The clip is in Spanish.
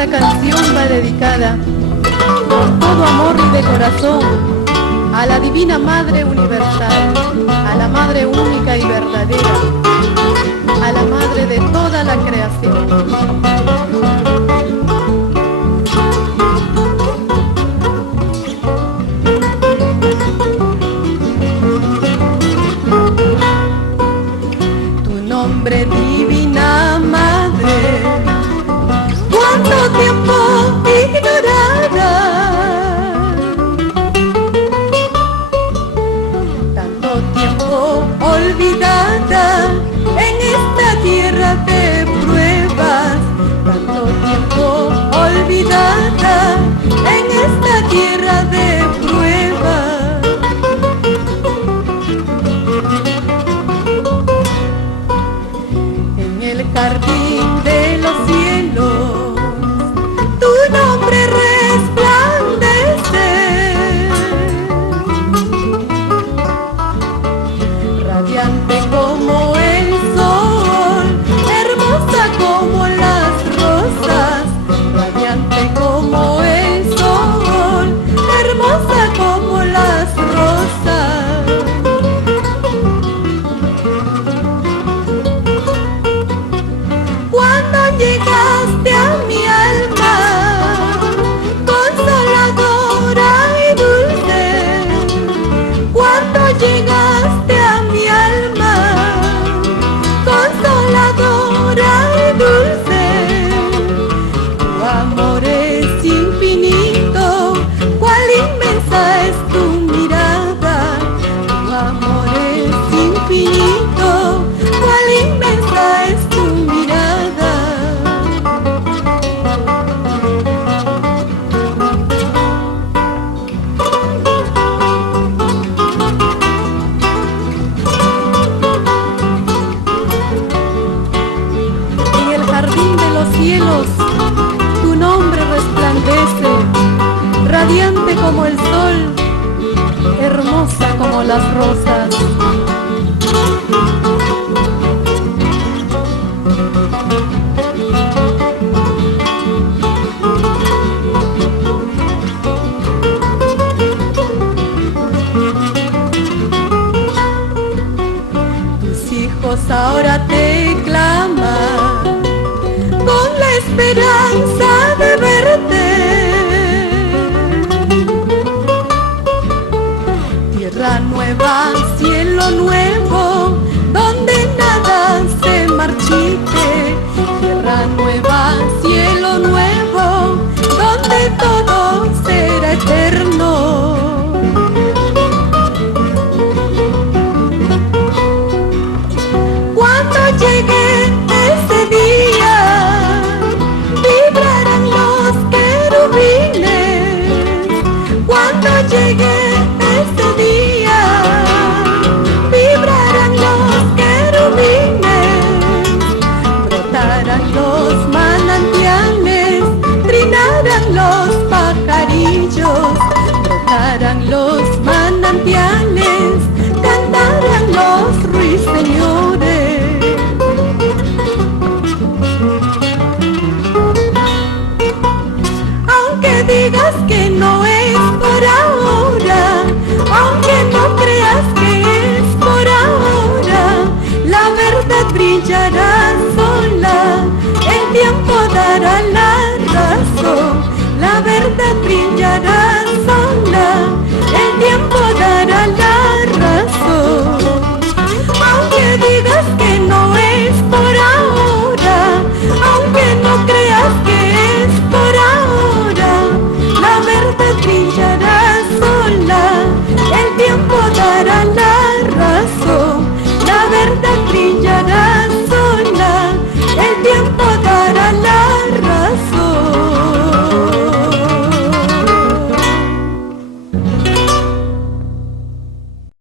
Esta canción va dedicada con todo amor y de corazón a la Divina Madre Universal, a la Madre única y verdadera, a la Madre de toda la creación. Nombre Divina Madre, cuánto tiempo ignorada, tanto tiempo olvidada en esta tierra de pruebas, tanto tiempo olvidada en esta tierra de pruebas. Jardín de los cielos, tu nombre resplandece, radiante como el sol, hermosa como las rosas, radiante como el sol, hermosa como las rosas. Llegaste a mi alma, consoladora y dulce. Cuando llegaste a mi alma, consoladora y dulce. Tu amor es infinito, cuál inmensa es tu mirada. Tu amor es infinito, cuál inmensa es tu mirada. Cielos, tu nombre resplandece, radiante como el sol, hermosa como las rosas. Tus hijos ahora te claman con la esperanza de verte. Tierra nueva, cielo nuevo, donde nada se marchite. Tierra nueva, cielo nuevo, donde todo será eterno. Cuando llegue ese día, vibrarán los querubines. Cuando llegue ese día, vibrarán los querubines. Brotarán los manantiales, trinarán los pajarillos. Brotarán los manantiales, cantarán los ruiseñores. Digas que no es por ahora, aunque no creas que es por ahora, la verdad brillará sola, el tiempo dará la razón, la verdad brillará